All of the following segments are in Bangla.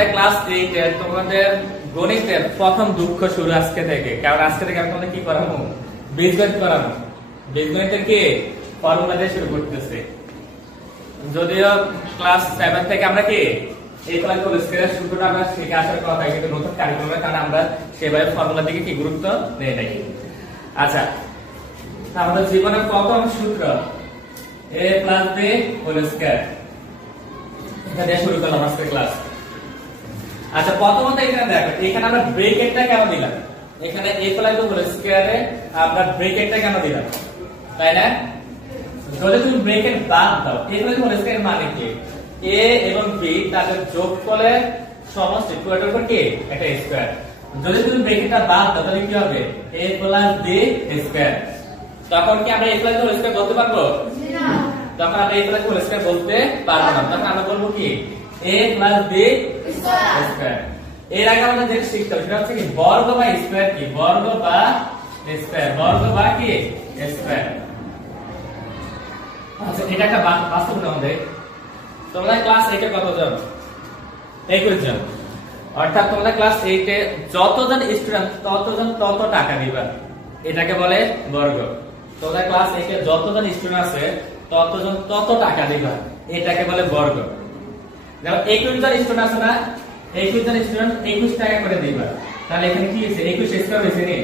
আমাদের ক্লাস 8 এর তোমাদের গণিতের প্রথম দুঃখ শুরু আজকে থেকে। কারণ আজকে থেকে আমি তোমাদের কি করাবো? বীজগণিত করাবো। বীজগণিতের কি ফর্মুলা দিয়ে শুরু করতেছে। যদিও ক্লাস 7 থেকে আমরা কি এই ক্লাস হোল স্কয়ারের সূত্রটা আমরা শিখে আসার কথা, কিন্তু নতুন কারিকুলামের কারণে আমরা সেভাবে ফর্মুলা দিকে কি গুরুত্ব দেই নাই। আচ্ছা, আমাদের জীবনের প্রথম সূত্র a + b হোল স্কয়ার, এটা দিয়ে শুরু করলাম আজকে ক্লাস। আচ্ছা, প্রথমত এখানে দেখো, এখানে আমরা ব্র্যাকেটটা কেন দিলাম? এখানে a + b হোল স্কয়ারে আমরা ব্র্যাকেটটা কেন দিলাম, তাই না? যদি তুমি ব্র্যাকেট বাদ দাও, a + b হোল স্কয়ার মানে কি? a এবং b তাদের যোগফলের সমষ্টি, পুরোটার উপর কি একটা স্কয়ার। যদি তুমি ব্র্যাকেটটা বাদ দাও তাহলে কি হবে? a + b square. তখন কি আমরা a + b হোল স্কয়ার বলতে পারবো? না, তখন আমরা a + b হোল স্কয়ার বলতে পারবো না। তখন আমরা বলবো কি a + b স্কয়ার। এর আগে আমাদের যেটা শিখতে হবে সেটা হচ্ছে কি বর্গ বা স্কয়ার কি? বর্গ বা স্কয়ার, বর্গ বা কি স্কয়ার। আচ্ছা, এটা একটা বাস্তব উদাহরণ দেই। তোমরা ক্লাস 8 এ কতজন? 21 জন। অর্থাৎ তোমরা ক্লাস 8 এ যতজন স্টুডেন্ট ততজন তত টাকা দিবা, এটাকে বলে বর্গ। তোমরা ক্লাস 8 এ যতজন স্টুডেন্ট আছে ততজন তত টাকা দিবা, এটাকে বলে বর্গ। যেমন 21 জন স্টুডেন্ট আছে না, 21 জন স্টুডেন্ট 21 টাকা করে দিবা, তাহলে এখানে কি হয়েছে? 21 স্কয়ার হয়েছে নি?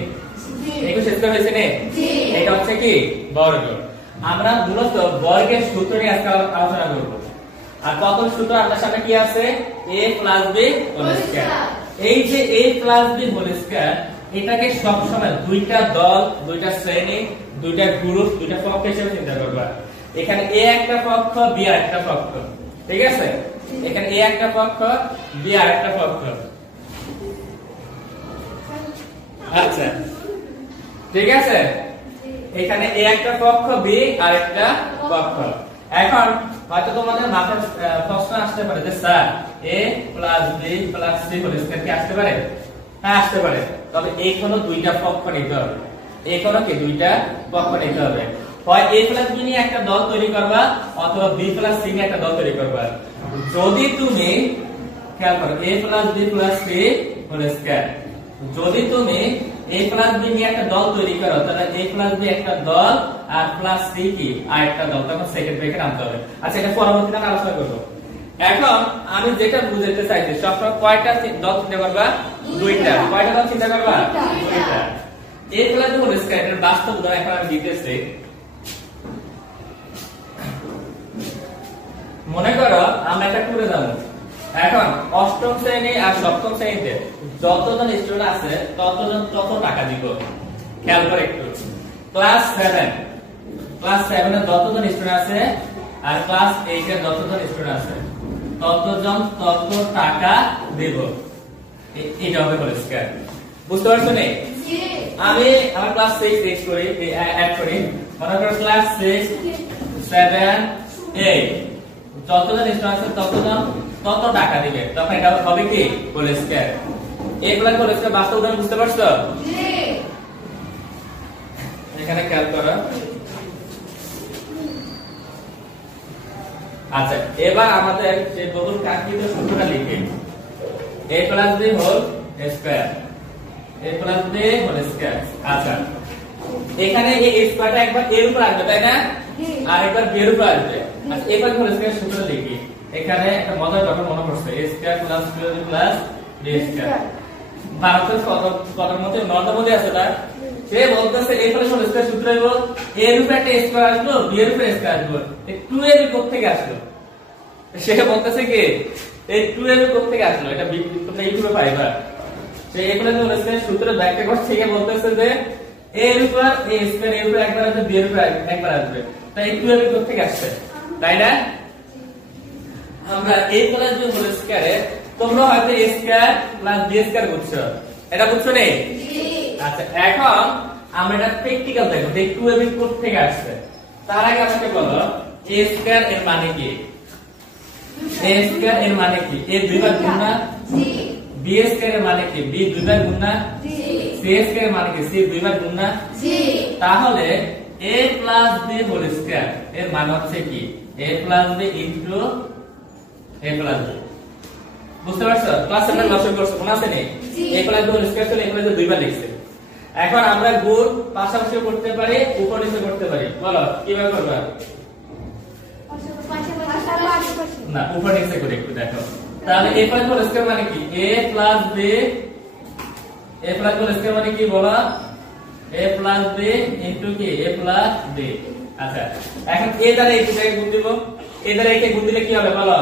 21 স্কয়ার হয়েছে নি? এটা হচ্ছে কি বর্গ। আমরা মূলত বর্গের সূত্র নিয়ে আজকে আলোচনা করব। আর প্রথম সূত্র আমাদের সামনে কি আছে? a + b whole square. এই যে a + b হোল স্কয়ার, এটাকে সব সময় দুইটা দল, দুইটা শ্রেণী, দুইটা গ্রুপ, দুইটা পক্ষ হিসেবে চিন্তা করবা। এখানে a একটা পক্ষ, b আর একটা পক্ষ, ঠিক আছে? এখানে a একটা পক্ষ, b আর একটা পক্ষ। আচ্ছা, ঠিক আছে? এখানে a একটা পক্ষ, b আর একটা পক্ষ। এখন হয়তো তোমাদের মাথায় প্রশ্ন আসতে পারে যে sir a + b + c whole square কি আসতে পারে? হ্যাঁ, আসতে পারে। তবে এই হলো দুইটা পক্ষ নিতে হবে। এই হলো কি দুইটা পক্ষ নিতে হবে। হয় a + b নিয়ে একটা দল তৈরি করবা, অথবা b + c নিয়ে একটা দল তৈরি করবা। যদি তুমি খেয়াল করো a + b + c whole square, যদি তুমি a + b নিয়ে একটা দল তৈরি করো, তাহলে a + b একটা দল আর প্লাস c কি আর একটা দল, তখন সেকেন্ড ব্র্যাকেট আনতে হবে। আচ্ছা, এটা পরবর্তীতে আমরা আলোচনা করব। এখন আমি যেটা বুঝাতে চাইছি, সবসময় কয়টা দল চিন্তা করবা? দুইটা। কয়টা দল চিন্তা করবা? দুইটা। a + b হোল স্কয়ার এর বাস্তব উদাহরণ এখন আমি দিতেছি। মনে করো আমরা একটা ট্যুরে যাব। এখন অষ্টম শ্রেণী আর সপ্তম শ্রেণীতে যতজন স্টুডেন্ট আছে ততজন তত টাকা দিব। খেয়াল করে একটু, ক্লাস 7 এ যতজন স্টুডেন্ট আছে আর ক্লাস 8 এ যতজন স্টুডেন্ট আছে ততজন তত টাকা দেব। এটা হবে হোল স্কয়ার। বুঝতে পারছো নি? আমি আমার ক্লাস 6 করি, অ্যাড করি। মনে করো ক্লাস 6, 7, 8 যতজন স্টুডেন্ট আছে ততজন তত টাকা দিবে, তখন এটা হবে কি whole square. a + whole square বাস্তব উদাহরণ বুঝতে পারছো? জি। এখানে খেয়াল করো। আচ্ছা, এবার আমাদের যে বহুল কাঙ্ক্ষিত সূত্রটা লিখি, a + b whole square, a + b whole square. আচ্ছা, এখানে এই স্কয়ারটা একবার এর উপর আসবে, তাই না? আর একবার b এর উপর আসবে। আচ্ছা, এবার হোল স্কয়ার সূত্র লিখি। এখানে একটা মজার কথা মনে পড়ছে, a square + 2ab + b square. ভারতের কতর মধ্যে নর্মাল মধ্যে আছে না? সে বলতেছে a + হোল স্কয়ার সূত্র হলো a এর উপর একটা স্কয়ার আসলো, b এর উপর স্কয়ার আসলো। এই 2ab কোথা থেকে আসলো? সে বলতেছে কি এই 2ab কোথা থেকে আসলো? এটা তোমরা ইউটিউবে পাইবা। সে a + হোল স্কয়ার সূত্র ব্যাখ্যা করছে, সে বলতেছে যে a এর উপর a স্কয়ার, এর উপর একবার আসবে, b এর উপর একবার আসবে। তাই 2ab কোথা থেকে আসছে, তাই না? আমরা a + b হোল স্কয়ারে তোমরা হয়তো a স্কয়ার + b স্কয়ার বুঝছো, এটা বুঝছো নি? জি। আচ্ছা, এখন আমরা এটা প্র্যাকটিক্যাল দেখব যে 2ab কোথা থেকে আসছে। তার আগে আমাকে বলো a স্কয়ার এর মানে কি? a স্কয়ার এর মানে কি? a দুইবার গুণ না? জি। b স্কয়ার এর মানে কি? b দুইবার গুণ না? জি। c স্কয়ার এর মানে কি? c দুইবার গুণ না? জি। তাহলে a + b হোল স্কয়ার এর মানে হচ্ছে কি a + b * a + b। বুঝতে পারছো? ক্লাস 7 এর লসক করছো মনে আছে নি? a plus b whole square ছিল a প্লাস দুইবার লিখছে। এখন আমরা গুণ পাশাপাশি করতে পারি, উপর নিচে করতে পারি। বলো কিভাবে করবা? না, উপর নিচে করে একটু দেখো। তাহলে a plus b whole square মানে কি? a plus b whole square মানে কি বলো? a প্লাস b ইনটু কি? a plus b। আচ্ছা, এখন a দ্বারা a কে গুণ দিব। a দ্বারা a কে গুণ দিলে কি হবে বলো?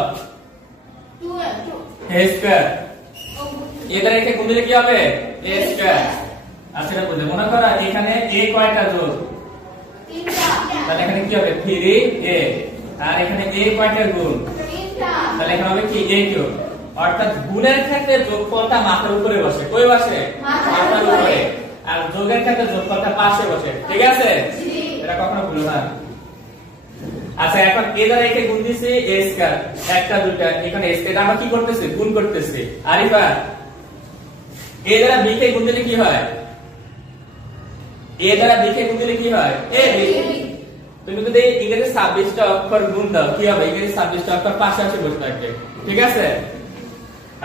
2a square. a দ্বারা a কে গুণ দিলে কি হবে? a square. আচ্ছা, এটা বুঝলে মনে করো এখানে a কয়টা যোগ? 3টা। তাহলে এখানে কি হবে? 3a। আর এখানে a কয়টা গুণ? 3টা। তাহলে এখানে হবে কি? a cube. অর্থাৎ গুণের ক্ষেত্রে যোগফলটা মাথার উপরে বসে। কই বসে? মাথার উপরে। আর যোগের ক্ষেত্রে যোগফলটা পাশে বসে। ঠিক আছে? জি। এটা কখনো ভুলো না। আচ্ছা, এখন a দ্বারা a কে গুণ দিছি a স্কয়ার। একটা দুইটা এখানে a স্কয়ার আমরা কি করতেছি? গুণ করতেছি। আরিফা a দ্বারা b কে গুণ দিলে কি হয়? a দ্বারা b কে গুণ দিলে কি হয়? a b। তুমি যদি ইংরেজি 26টা অক্ষর গুণ দাও কি হবে? ইংরেজি 26টা অক্ষর পাশাপাশি বসে থাকবে। ঠিক আছে?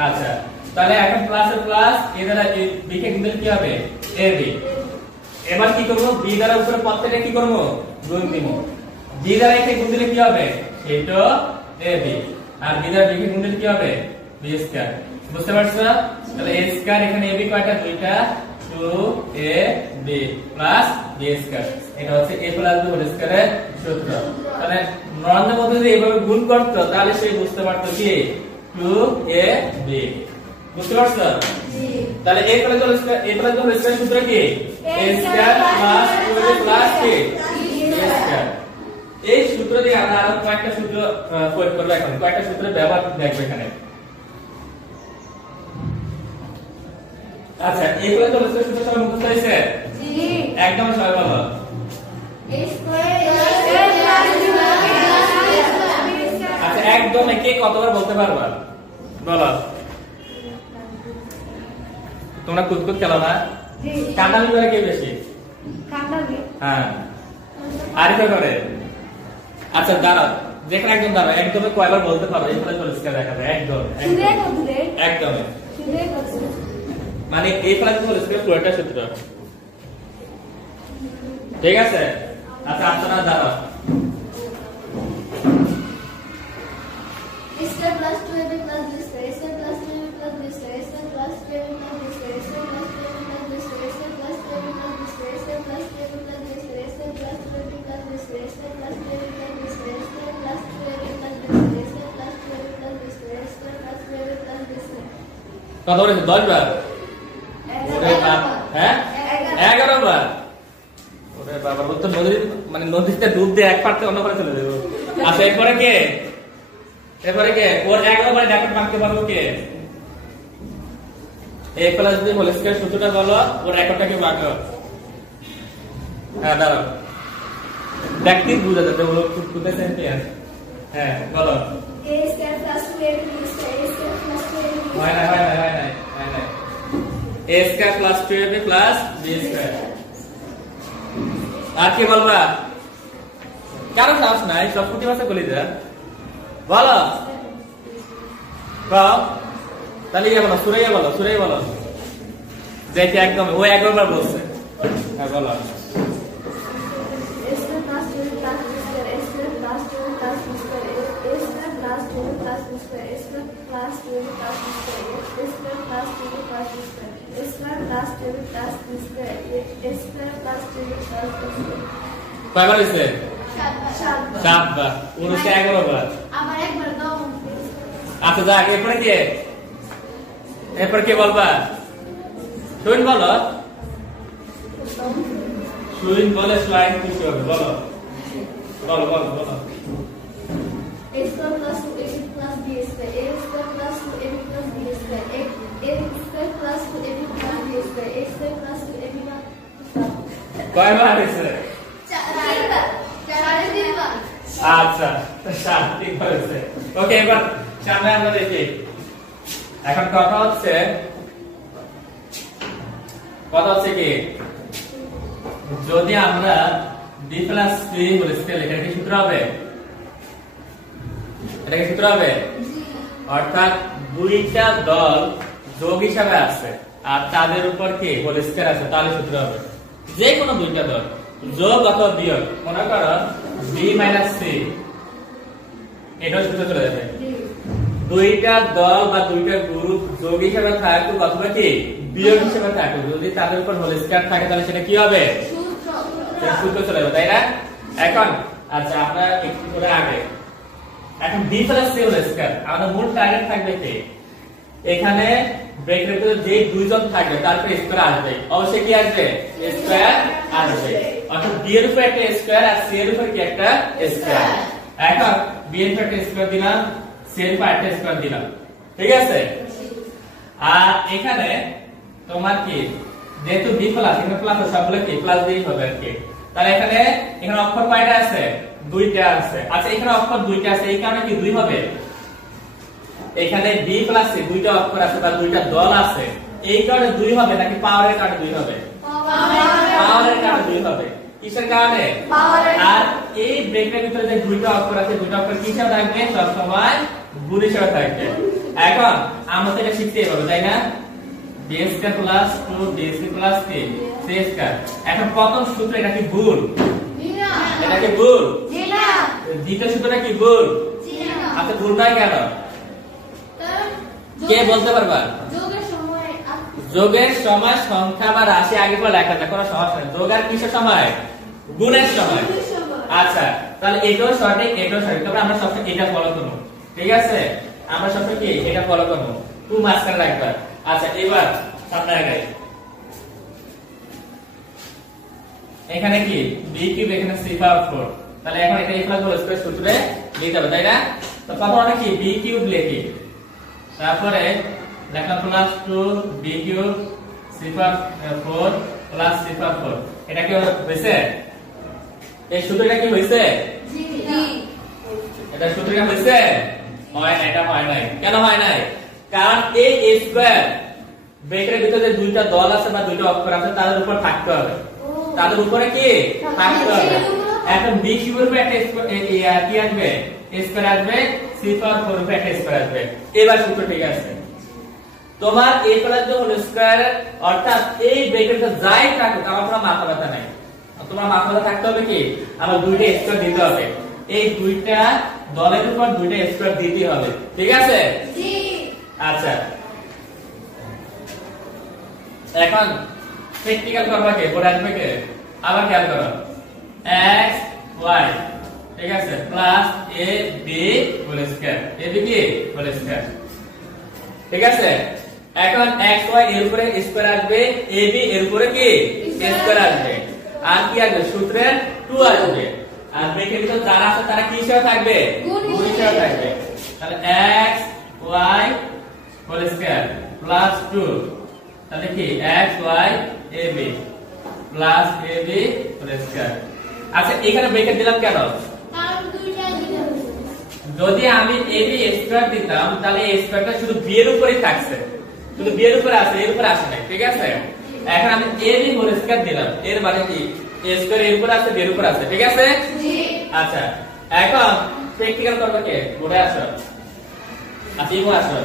আচ্ছা, তাহলে এখন প্লাসের প্লাস a দ্বারা b কে গুণ দিলে কি হবে? a b। এবার কি করব? b দ্বারা উপরে প্রত্যেকটা কি করব? গুণ দিব। b দ্বারা a কে গুণ দিলে কি হবে? সেটা a b। আর b দ্বারা b কে গুণ দিলে কি হবে? b square. বুঝতে পারছো? তাহলে a স্কয়ার এখানে a b কয়টা? দুইটা। 2ab plus b square. এটা হচ্ছে a প্লাস b হোল স্কয়ারের সূত্র। তাহলে নরমাল মধ্যে যদি এইভাবে গুণ করতো তাহলে সে বুঝতে পারতো কি 2ab। বুঝতে পারছো? জি। তাহলে a plus b whole square সূত্র কি? a square plus 2ab plus কি? b square. এই সূত্র দিয়ে আমরা আরো কয়েকটা সূত্র প্রয়োগ করব। এখন কয়েকটা সূত্রের ব্যবহার দেখব এখানে। আচ্ছা, এই প্লাস হোল স্কয়ার সূত্র সবাই মুখস্থ হয়েছে? জি। একদম সবাই বলো। আচ্ছা, একদম কে কতবার বলতে পারবা? বলো। তোমরা কুতকুত খেলো না? জি। কান্নামি করে কে বেশি? কান্নামি। হ্যাঁ। আরিফা করে। আচ্ছা, দাঁড়াও। যেখানে একদম দাঁড়াও। একদমে কয়বার বলতে পারো? এই প্লাস হোল স্কয়ার দেখাবে। একদম। একদম। মানে a plus b whole square পুরোটা সূত্র। ঠিক আছে? আচ্ছা, আপনারা দাঁড়াও। a square plus 2ab plus b square, a square plus 2ab plus b square, a square plus 2ab plus b square, a square plus 2ab plus b square, a square plus 2ab plus b square, a square plus 2ab plus b square, a square plus 2ab plus b square, a square plus 2ab plus b square, a square plus 2ab plus b square, a square plus 2ab plus b square, a square plus 2ab plus b square. কত হয়েছে? 10 বার? হ্যাঁ, 11 বার। ওরে বাবা, ও তো নদীতে ডুব দিয়ে এক পার থেকে অন্য পারে চলে যাবে। আচ্ছা, এরপরে কে? ওর 11 বার ব্র্যাকেট ভাঙতে পারবো কে? a plus b whole square সূত্রটা বলো। ওর রেকর্ডটাকে ভাঙো। হ্যাঁ, দাঁড়াও। দেখতে বুঝা যাবে ওগুলো কুতকুতে সেন্টেন্স। হ্যাঁ, বলো। a square plus 2ab square, a square plus 2ab হয় না। a square plus 2ab plus b square. আর কি বলবা? কারো সাহস নাই, সব প্রতি ভাষা বলি যা। বলো। তাহলে বলো, সুরাইয়া বলো। দেখি একদম ও 11 বার বলছে। হ্যাঁ, বলো। a square plus 2ab plus b square, a square plus 2ab plus b square, a square plus 2ab plus b square, a square plus 2ab plus b square, a square plus 2ab plus b square, a square plus 2ab plus b square, a square plus 2ab plus b square. কয়বার হইছে? 7 বার। ওর 11 বার। আবার একবার দাও। আচ্ছা, যাক। এরপর কে বলবা? সুইন বলো। সুইন বলে স্লাইড খুশি হবে। বলো। a square plus 2ab plus b square, a square plus 2ab plus b square, a square plus 2ab plus b square, a square plus 2ab plus কয়বার হইছে? 4 বার। আচ্ছা, 7 ঠিক হয়েছে। ওকে, এবার সামনে আমরা দেখি। এখন কথা হচ্ছে কি, যদি আমরা b প্লাস c হোল স্কয়ার এটা কি সূত্র হবে? অর্থাৎ b দুইটা দল যোগ হিসাবে আছে আর তাদের উপর কি হোল স্কয়ার আছে, তাহলে সূত্র হবে যে কোনো দুইটা দল যোগ অথবা বিয়োগ, মনে করো b - c, এটাও সূত্র চলে যাবে। দুইটা দল বা দুইটা গ্রুপ যোগ হিসাবে থাকুক অথবা কি বিয়োগ হিসাবে থাকুক, যদি তাদের উপর হোল স্কয়ার থাকে তাহলে সেটা কি হবে, সূত্র চলে যাবে, তাই না? এখন আচ্ছা আমরা একটু করে আগে, এখন b + c হোল স্কয়ার, আমাদের মূল টার্গেট থাকবে কি, এখানে ব্রেকের ভিতরে যে দুইজন থাকবে তারপরে স্কয়ার আসবে, অবশ্যই কি আসবে, স্কয়ার আসবে, অর্থাৎ b এর উপর একটা স্কয়ার আর c এর উপর কি একটা স্কয়ার। এখন b এর উপর একটা স্কয়ার দিলাম, c এর উপর একটা স্কয়ার দিলাম, ঠিক আছে? আর এখানে তোমার কি যেহেতু b প্লাস, এখানে প্লাস সবগুলো কি প্লাস দিয়েই হবে আর কি, তাহলে এখানে অক্ষর কয়টা আছে, দুইটা আছে। আচ্ছা এখানে অক্ষর দুইটা আছে, এই কারণে কি দুই হবে, এখানে b + c দুইটা অক্ষর আছে বা দুইটা দল আছে, এই কারণে দুই হবে নাকি পাওয়ারের কারণে দুই হবে, পাওয়ারের কারণে দুই হবে, কিসের কারণে, আর এই ব্রেকের ভিতরে যে দুইটা অক্ষর আছে, দুইটা অক্ষর কিসের থাকবে, সব সময় গুণ হিসেবে থাকবে। এখন আমরা তো এটা শিখতেই হবে, তাই না, b² + 2bc + c²। এখন প্রথম সূত্র এটা কি ভুল, এটা কি ভুল, দ্বিতীয় সূত্রটা কি ভুল, আচ্ছা ভুল নয় কেন, কে বলতে পারবা, যোগের সময় সংখ্যা বা রাশি আগে পরে লেখা যায়, কোনো সমস্যা নেই, যোগ আর কিসের সময়, গুণের সময়। আচ্ছা তাহলে এটাও সঠিক, এটাও সঠিক, তবে আমরা সবসময় এটা ফলো করব, ঠিক আছে, আমরা সবসময় কি এটা ফলো করব, 2 মাঝখানে রাখবা। আচ্ছা এবার সামনে আগাই, এখানে কি b³ এখানে c/4, তাহলে এখন এটা a + হোল স্কয়ার সূত্রে লিখতে হবে, তাই না? তো প্রথমে আমরা কি b³ লিখি, তারপরে লেখা plus 2b³ c/4 plus c/4, এটা কি হয়েছে, এই সূত্রটা কি হয়েছে, এটা সূত্রটা হয়েছে, হয় না, এটা হয় নাই, কেন হয় নাই, কারণ এই a স্কয়ার ব্রেকের ভিতরে যে দুইটা দল আছে বা দুইটা অক্ষর আছে তাদের উপর থাকতে হবে, তাদের উপরে কি থাকতে হবে। এখন b³ এর উপর একটা কি আসবে, স্কয়ার আসবে, c/4 এর উপর একটা স্কয়ার আসবে, এবার সূত্র ঠিক আছে। তোমার a + হোল স্কয়ার অর্থাৎ এই ব্রেকের ভিতরে যাই থাকুক আমার কোনো মাথা ব্যথা নাই, তোমার মাথা ব্যথা থাকতে হবে কি, আমার দুইটা স্কয়ার দিতে হবে, এই দুইটা দলের উপর দুইটা স্কয়ার দিতে হবে, ঠিক আছে? জি। আচ্ছা এখন প্র্যাকটিক্যাল করবা কে, পড়ে আসবে কে, আবার খেয়াল করো, x y, ঠিক আছে, plus ab whole square, ab কি হোল স্কয়ার, ঠিক আছে? এখন x y এর উপরে স্কয়ার আসবে, ab এর উপরে কি স্কয়ার আসবে, আর কি আসবে, সূত্রের 2 আসবে, আর ব্রেকের ভিতর যারা আছে তারা কি হিসেবে থাকবে, গুণ হিসেবে থাকবে, তাহলে x y whole square plus 2, তাহলে কি x y ab plus ab whole square. আচ্ছা এখানে ব্রেকেট দিলাম কেন, কারণ দুইটা দিতে হবে, যদি আমি ab স্কয়ার দিতাম তাহলে এই স্কয়ারটা শুধু b এর উপরেই থাকছে, শুধু b এর উপরে আছে, এর উপরে আসে না, ঠিক আছে? এখন আমি ab হোল স্কয়ার দিলাম, এর মানে কি a স্কয়ার এর উপরে আছে, b এর উপরে আছে, ঠিক আছে? জি। আচ্ছা এখন প্র্যাকটিক্যাল করবে কে, পড়ে আসো, আচ্ছা ইমো আসো,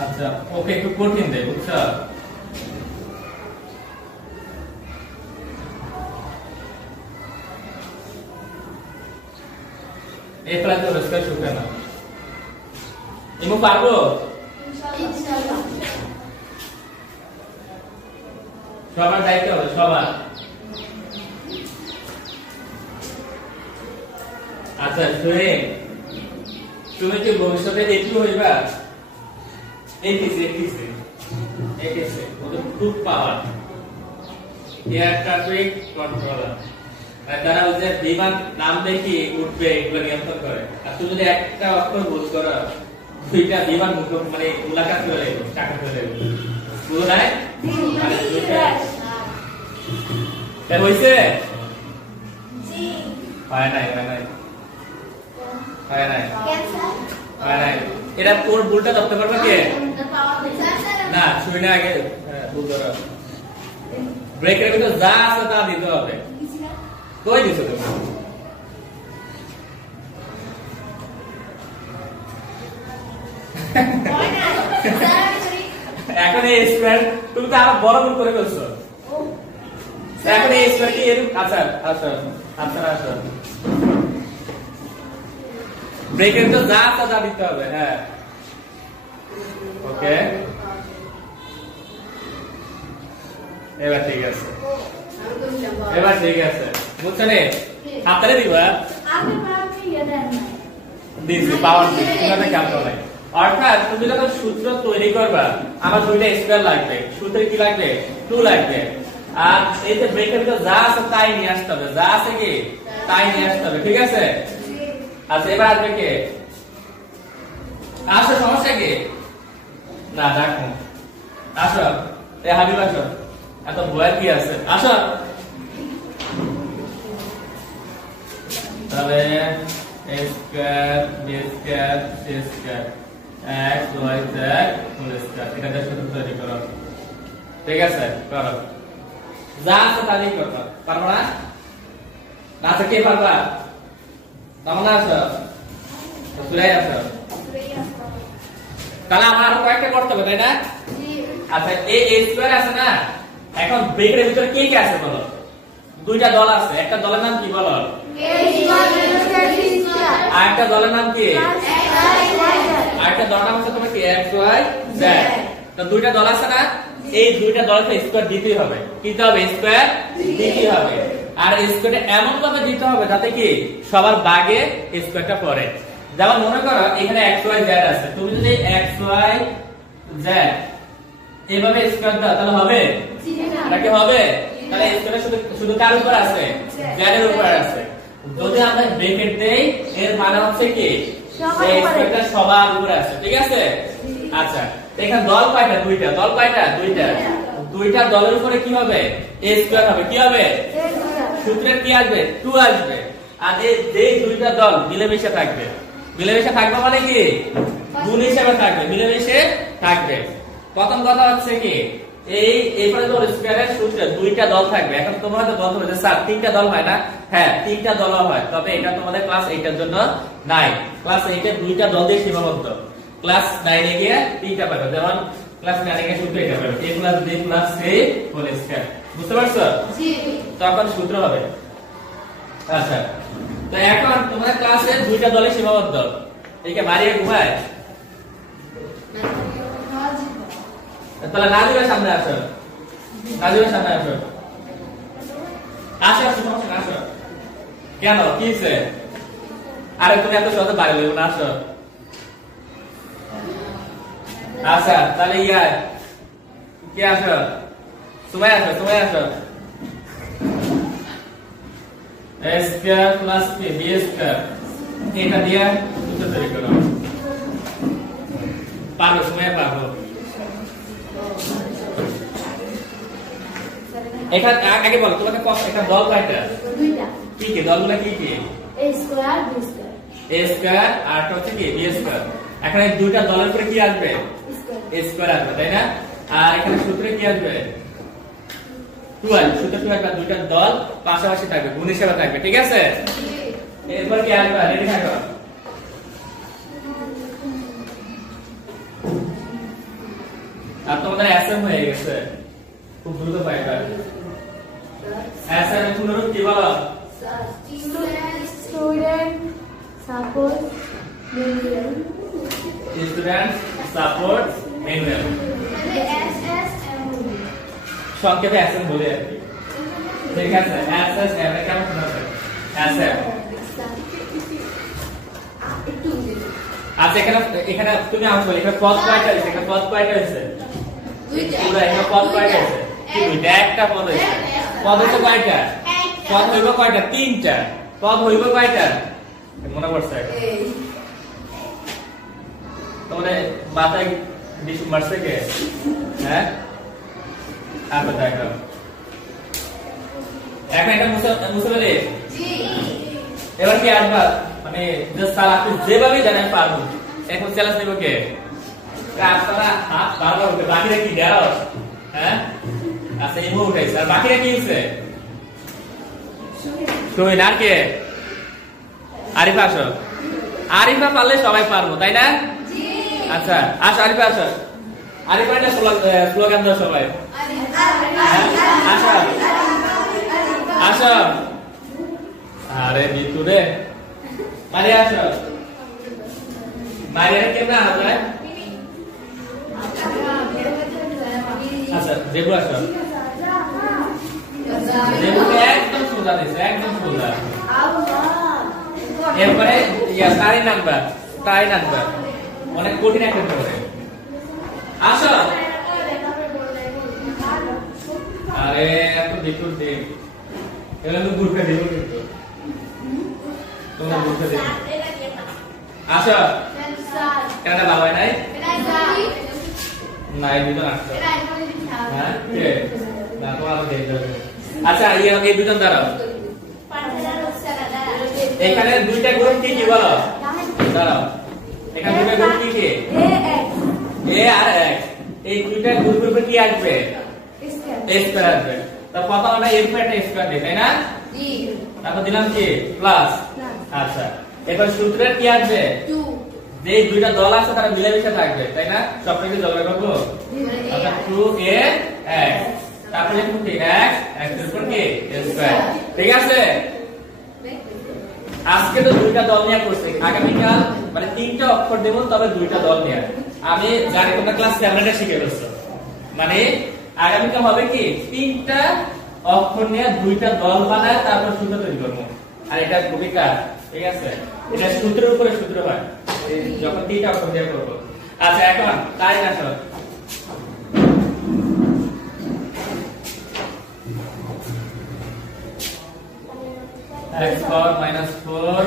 আচ্ছা ওকে একটু কঠিন দেয়, বুঝছো? এই প্লাস হোল স্কয়ার সূত্র না, ইমো পারবো? ইনশাআল্লাহ। সবার দায়িত্ব হবে, সবার। আচ্ছা তুমি কি ভবিষ্যতে একটু হইবা, একেছে ওদের খুব পাওয়ার, এয়ার ট্রাফিক কন্ট্রোলার, তারা ওই যে বিমান নাম দেখি উঠবে এগুলো নিয়ন্ত্রণ করে, আর তুমি যদি একটা অক্ষর ভুল করো দুইটা বিমান মানে মুলাকাত করে দেবো, টাকা করে দেবো, বুঝো নাই? হয়েছে? হয় নাই, হয় নাই, হয় নাই, হয় নাই, এটা তোর ভুলটা ধরতে পারবে কে, না ছুঁই না আগে ভুল ধরো, ব্রেকের ভিতর যা আছে তা দিতে হবে, কই দিছো তুমি, হয় না স্যার আমি করি এখন এই স্কয়ার তুমি তো আরো বড় ভুল করে ফেলছো। ও এখন এই স্কয়ার কি এর আচ্ছা আচ্ছা আচ্ছা আচ্ছা ব্রেকের তো যা তা দিতে হবে। হ্যাঁ ওকে এবার ঠিক আছে, এবার ঠিক আছে বুঝছেন? হাতরে দিবা আপনি আপনি ইয়ে দেন না দিছি পাওয়ার দিছি কিভাবে কাজ করে। অর্থাৎ তুমি যখন সূত্র তৈরি করবা আমার দুইটা স্কয়ার লাগবে, সূত্রে কি লাগবে 2 লাগবে। আর এই যে ব্রেকের তো যা আছে তাই নিয়ে আসতে হবে, যা আছে কি তাই নিয়ে আসতে হবে, ঠিক আছে? আচ্ছা এবার আসবে কে? আসো, সমস্যা কি? না দেখো আসো, এ হাবিব আসো, এত ভয়ের কি আছে? আসো তাহলে a square b square c square x y z whole square এটা দিয়ে সূত্র তৈরি করো, ঠিক আছে? করো, যা আছে তাই করো। পারবা না? না তো কে পারবা? তোমরা আসো, সুরাই আসো। তাহলে আমার আরো কয়েকটা করতে হবে তাই না? আচ্ছা এই a স্কয়ার আছে না, এখন ব্রেকের ভিতরে কি কি আছে বলো? দুইটা দল আছে, একটা দলের নাম কি বলো? আর একটা দলের নাম কি? আরেকটা দলের নাম হচ্ছে তোমার কি x y z। তো দুইটা দল আছে না, এই দুইটা দলকে স্কয়ার দিতেই হবে, দিতে হবে স্কয়ার দিতেই হবে। আর স্কয়ারটা এমন ভাবে দিতে হবে যাতে কি সবার ভাগে স্কয়ারটা পড়ে। যেমন মনে করো এখানে x y z আছে, তুমি যদি x y z এইভাবে স্কয়ার দাও তাহলে হবে নাকি হবে? তাহলে স্কয়ারটা শুধু শুধু কার উপর আছে? z এর উপর আছে। যদি আমরা ব্রেকেট দেই এর মানে হচ্ছে কি এই স্কয়ারটা সবার উপরে আছে, ঠিক আছে? আচ্ছা এখানে দল কয়টা? দুইটা। দল কয়টা? দুইটা। দুইটা দলের উপরে কি হবে? a স্কয়ার হবে। কি হবে? সূত্রে কি আসবে? 2 আসবে। আর এই দুইটা দল মিলেমিশে থাকবে, মিলেমিশে থাকবে মানে কি গুণ হিসেবে থাকবে, মিলেমিশে থাকবে। প্রথম কথা হচ্ছে কি এই এরপরে তো স্কয়ারের সূত্রে দুইটা দল থাকবে। এখন তোমরা হয়তো বলতে পারো যে স্যার তিনটা দল হয় না? হ্যাঁ তিনটা দল হয়, তবে এটা তোমাদের ক্লাস 8 এর জন্য নাই। ক্লাস 8 এ দুইটা দল দিয়ে সীমাবদ্ধ, ক্লাস 9 এ গিয়ে তিনটা পাবে। যেমন ক্লাস 9 এ গিয়ে সূত্র এটা পাবে a + b + c whole square. বুঝতে পারছো? জি তখন সূত্র হবে। আচ্ছা তো এখন তোমাদের ক্লাসে দুইটা দলে সীমাবদ্ধ। এইকে মারিয়ে ঘুমায় তাহলে নাজিবের সামনে আসো, নাজিবের সামনে আসো, আসো আসো, সমস্যা না, আসো। কেন কি হয়েছে? আরে তুমি এত সহজে বাড়ি লইব না, আসো। আচ্ছা তাহলে ইয়ার কি আসো, সময় আসো, সময় আসো। a square plus b square এটা দিয়ে সূত্র তৈরি করো। পারো, সময় পারো। এখানে আগে বলো তোমাকে একটা দল কয়টা? দুইটা। কি কি দলগুলো? কি কি? a square b square. a square আর হচ্ছে কি b স্কয়ার। এখানে দুইটা দলের উপরে কি আসবে? a স্কয়ার আসবে, তাই না? আর এখানে সূত্রে কি আসবে? 2 আসবে। সূত্রে 2 আসবে, দুইটা দল পাশাপাশি থাকবে, গুণ হিসেবে থাকবে, ঠিক আছে? এরপর কি আসবে? রেডি থাকো। আর তোমাদের অ্যাসাইন হয়ে গেছে, খুব দ্রুত পাইবা। অ্যাসাইন পুনরূপ কি বলো? Student support manual. Student support manual, SSM সংক্ষেপে অ্যাসাইন বলে আর কি, ঠিক আছে? SSM এর কেমন শোনাবে? অ্যাসাইন। আচ্ছা এখানে এখানে তুমি আমাকে বলো এখানে পদ কয়টা আছে? এখানে পদ কয়টা আছে? দুইটা। পুরো এখানে পদ কয়টা আছে? কি দুইটা? একটা পদ আছে। পদ হচ্ছে কয়টা? পদ হইব কয়টা? তিনটা। পদ হইব কয়টা? মনে পড়ছে? তোমার মাথায় বিষ মারছে কে? হ্যাঁ আচ্ছা দেখো এখন এটা মুছে ফেলে। এবার কি আসবা মানে স্যার আপনি যেভাবে জানেন পারবো, এখন চ্যালেঞ্জ নেব কে? আপনারা হাত বারবার উঠে, বাকিরা কি দেও? হ্যাঁ আচ্ছা ইমো উঠাইছে, আর বাকিরা কি হচ্ছে? শোন আর কে? আরিফা আসো। আরিফা পারলে সবাই পারবো, তাই না? আচ্ছা আসো আরিফা আসো আরিফা একটা স্লোগান দাও সবাই আসো আসো আরে বিটু রে মারিয়া আসো মারিয়া কেমন আছো আচ্ছা দেবু আসো দেবুকে একদম সোজা দিছে একদম সোজা এরপরে তারই নাম্বার অনেক কঠিন একটা করে আসো আরে এত বিটু দে এগুলো তো গ্রুপে দেব কিন্তু তোমরা গ্রুপে দেব আসো কেন বাবা নাই নাই দুটো আসো হ্যাঁ কে না তো আর দেখ দাও আচ্ছা এই দুজন দাঁড়াও এখানে দুইটা গ্রুপ কি কি বলো দাঁড়াও এখানে দুইটা গ্রুপ কি কি এ আর এক্স এই দুইটা গ্রুপে কি আসবে স্কয়ার আসবে তো প্রথম আমরা এর উপর একটা স্কয়ার দিই তাই না জি তারপর দিলাম কি প্লাস আচ্ছা এবার সূত্রের কি আসবে 2 যে দুইটা দল আছে তারা মিলেমিশে থাকবে তাই না সবটাকে যোগ করব আচ্ছা 2a x তারপরে কি x x এর উপর কি স্কয়ার ঠিক আছে আজকে তো দুইটা দল নিয়ে করছি আগামীকাল মানে তিনটা অক্ষর দেব তবে দুইটা দল নিয়ে আমি জানি তোমরা ক্লাস 7 এ শিখে গেছো মানে আগামীকাল হবে কি তিনটা অক্ষর নিয়ে দুইটা দল বানায় তারপর সূত্র তৈরি করব আর এটা ভূমিকা ঠিক আছে এটা সূত্রের উপরে সূত্র হয় যখন তিনটা অক্ষর দিয়ে করব আচ্ছা এখন তাই আসো x power minus 4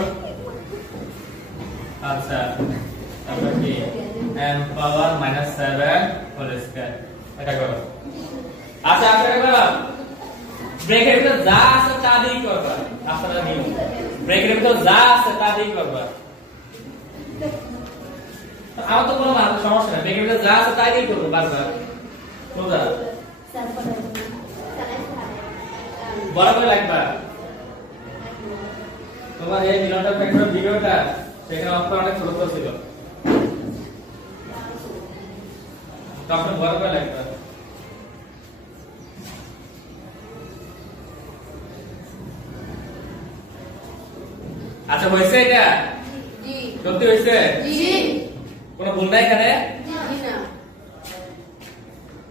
আচ্ছা তারপর কি m power minus 7 whole square এটা করো আচ্ছা আপনারা করো ব্রেকের ভিতর যা আছে তা দিয়ে করবা আপনারা নিয়ম ব্রেকের ভিতর যা আছে তা দিয়ে করবা আমার তো কোনো সমস্যা নেই ব্রেকের ভিতর যা আছে তাই দিয়ে করব বারবার সোজা বড় করে লাগবা তোমার এই মিলনটা ফ্যাক্টর ভিডিওটা সেখানে অঙ্ক অনেক ছোট ছিল তখন বড় করে লাগবে আচ্ছা হইছে এটা জি সত্যি হইছে জি কোনো ভুল নাই এখানে জি না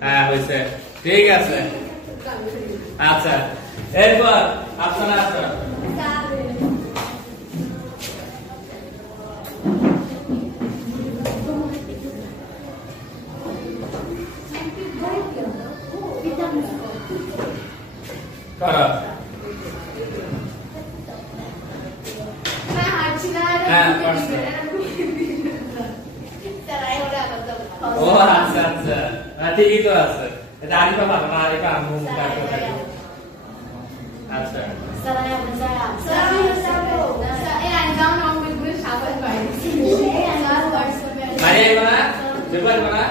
হ্যাঁ হইছে ঠিক আছে আচ্ছা এরপর আপনারা আসুন করো হ্যাঁ ও আচ্ছা আচ্ছা ঠিকই তো আছে এটা আরিফা ভালো না আরিফা আম্মু আচ্ছা মারিয়া বানা জুবাইর বানা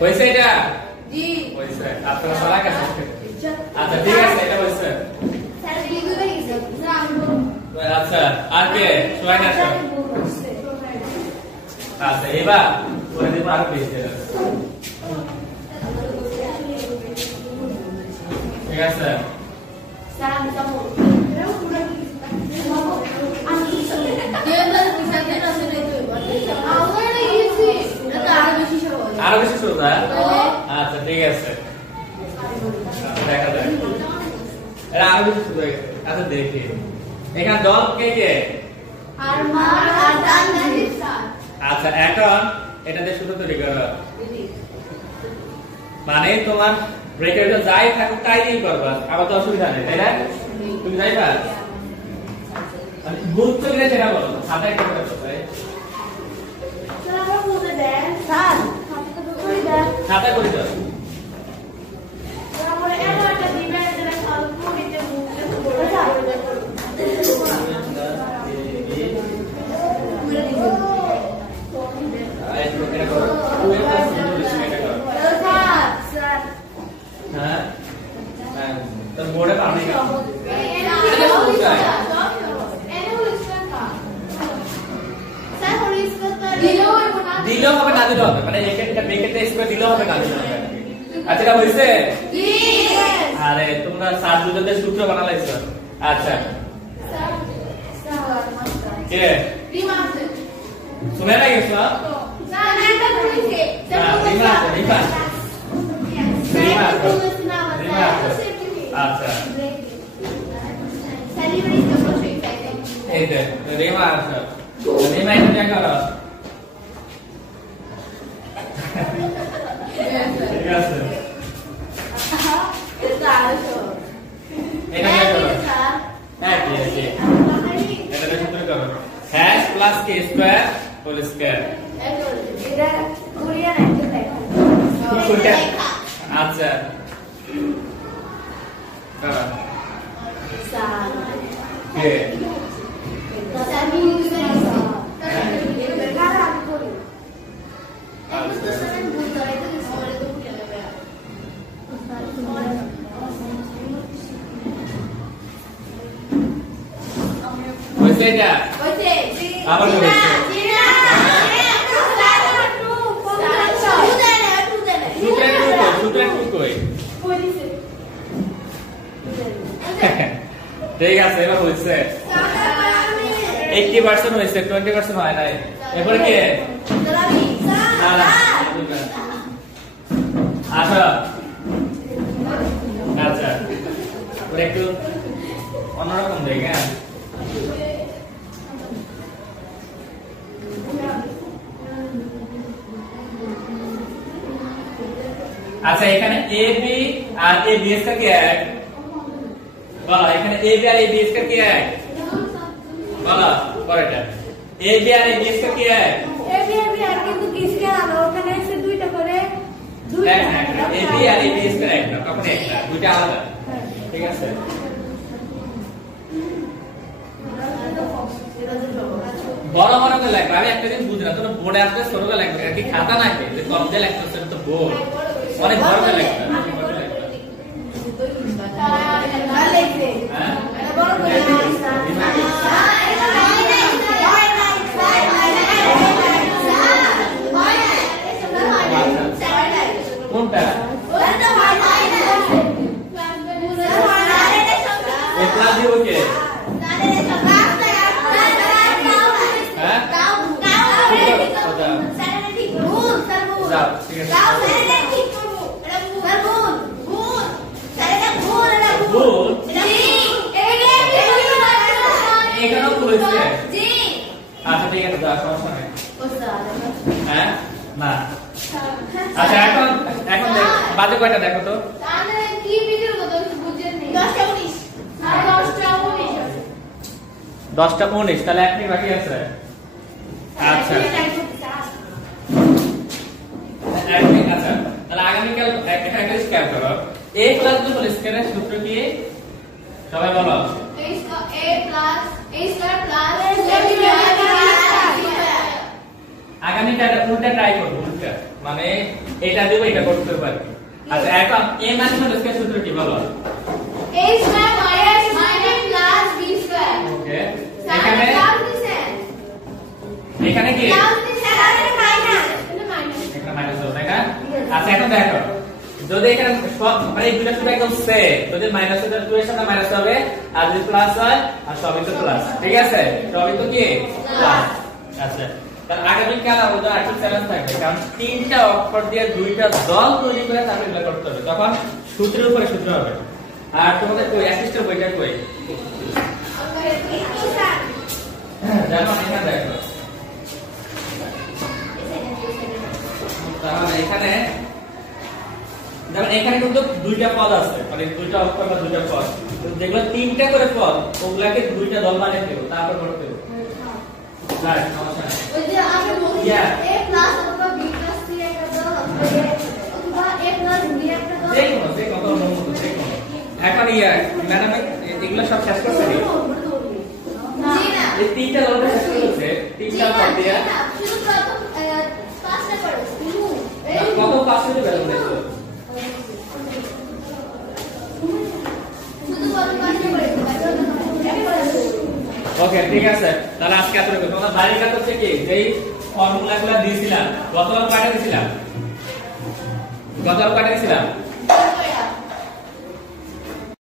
হইছে এটা জি হইছে আপনারা সবাই কাছে আচ্ছা ঠিক আছে এটা হইছে স্যার লিখে দিয়েছে আচ্ছা আর কে সবাই আসো আচ্ছা এবার করে দেব আরো বেশি ঠিক আছে স্যার আমি যাবো আরো বেশি সোজা আচ্ছা ঠিক আছে দেখা যায় এটা আরো বেশি সোজা আচ্ছা দেখি এখানে দল কে কে আচ্ছা এখন এটাতে সূত্র তৈরি করো মানে তোমার ব্রেকের যাই থাকুক তাই দিয়ে করবা আবার তো অসুবিধা নেই তাই না তুমি যাইবা গুরুত্ব দিলে সেটা বলো খাতায় করে করতে চাই খাতায় করে দাও দিলেও হবে না দিলেও হবে, মানে এখানটা ব্র্যাকেটে স্কয়ার দিলেও হবে না দিলেও হবে। আচ্ছা এটা হইছে? আরে তোমরা স্যার দুটোতে সূত্র বানালাইছো। আচ্ছা কে শুনে না গেছো? আচ্ছা এই যে রিমা আছে, রিমা এটা করো। ঠিক আছে এটা করো। হ্যাঁ ঠিক আছে, এটা সূত্র করো। হ্যাশ প্লাস কে স্কয়ার হোল স্কয়ার। আচ্ছা কে হইছে এটা? আবার হইছে। ঠিক আছে এবার হইছে 80% হইছে, 20% হয় নাই। এরপরে কি? আচ্ছা আচ্ছা ওরে একটু অন্যরকম দেখে। আচ্ছা এখানে A B R A B এর কি এক? বলো এখানে A B R A B এর কি এক? বলো পরেরটা A B R A B এর কি এক? এ বি আর কিন্তু কিসকে আলো ওখানে এসে দুইটা করে দুইটা A B R A B এর এক না, তখন একটা দুইটা আলাদা। ঠিক আছে বড় বড় করে লাগবে। আমি একটা জিনিস বুঝি না, তোমরা বোর্ডে আসলে ছোট করে লাগবে কি খাতা নাকি যে কম দিয়ে লাগতেছে তো বোর্ড অনেক বড় করে লাগবে। কোনটা এতলা দিব কে? হ্যাঁ যাও ঠিক আছে ভুল এখানেও ভুল হয়েছে। আচ্ছা ঠিক আছে যাও সমস্যা নেই। হ্যাঁ না আচ্ছা এখন এখন বাজে কয়টা দেখো তো? 10টা 19, তাহলে এক মিনিট বাকি আছে। আচ্ছা এক মিনিট। আচ্ছা তাহলে আগামীকাল একটা স্ক্যান করো। a প্লাস b হোল স্কয়ারের সূত্র কি সবাই বলো? আগামীকাল উল্টা ট্রাই করব, উল্টা মানে এটা দেব এটা করতে পারি। আচ্ছা এখন a মানে হোল স্কয়ার সূত্র কি বলো? a square minus plus b square. Okay এখানে এখানে কি মাইনাস হবে না? আচ্ছা এখন দেখো যদি এখানে সব মানে এই দুটো শুধু একদম সেম, যদি মাইনাস এর টু এর সাথে মাইনাস হবে আর যদি প্লাস হয় আর সবই তো প্লাস। ঠিক আছে সবই তো কি প্লাস। আচ্ছা তাহলে আগামীকাল আমাদের একটা চ্যালেঞ্জ থাকবে, কারণ তিনটা অক্ষর দিয়ে দুইটা দল তৈরি করে তারপরে এগুলো করতে হবে, তখন সূত্রের উপরে সূত্র হবে। আর তোমাদের কই অ্যাসিস্ট্যান্ট বইটা কই? জানো এখানে দেখো তাহলে এখানে যেমন এখানে কিন্তু দুইটা পদ আছে, মানে দুইটা অক্ষর বা দুইটা পদ, যেগুলো তিনটা করে পদ ওগুলাকে দুইটা দল বানিয়ে দেবো তারপর করতে দেবো। রাইট সমস্যা নেই। ওই যে আগে বলছি a প্লাস অথবা b প্লাস c একটা দল অথবা a প্লাস b একটা দল যে কত মত যে কোন এখন ম্যাডাম এগুলো সব শেষ করছে নি? জি না এই তিনটা দল শেষ করছে, তিনটা পদ দিয়া শুধু প্রথম পাঁচটা করে কত পাঁচটা বের করেছো? শুধু প্রথম পাঁচটা করে ওকে ঠিক আছে তাহলে আজকে এতটুকু। তোমরা বাইরে কাজ হচ্ছে কি যেই ফর্মুলাগুলো দিয়েছিলাম, গতবার কাটে দিয়েছিলাম,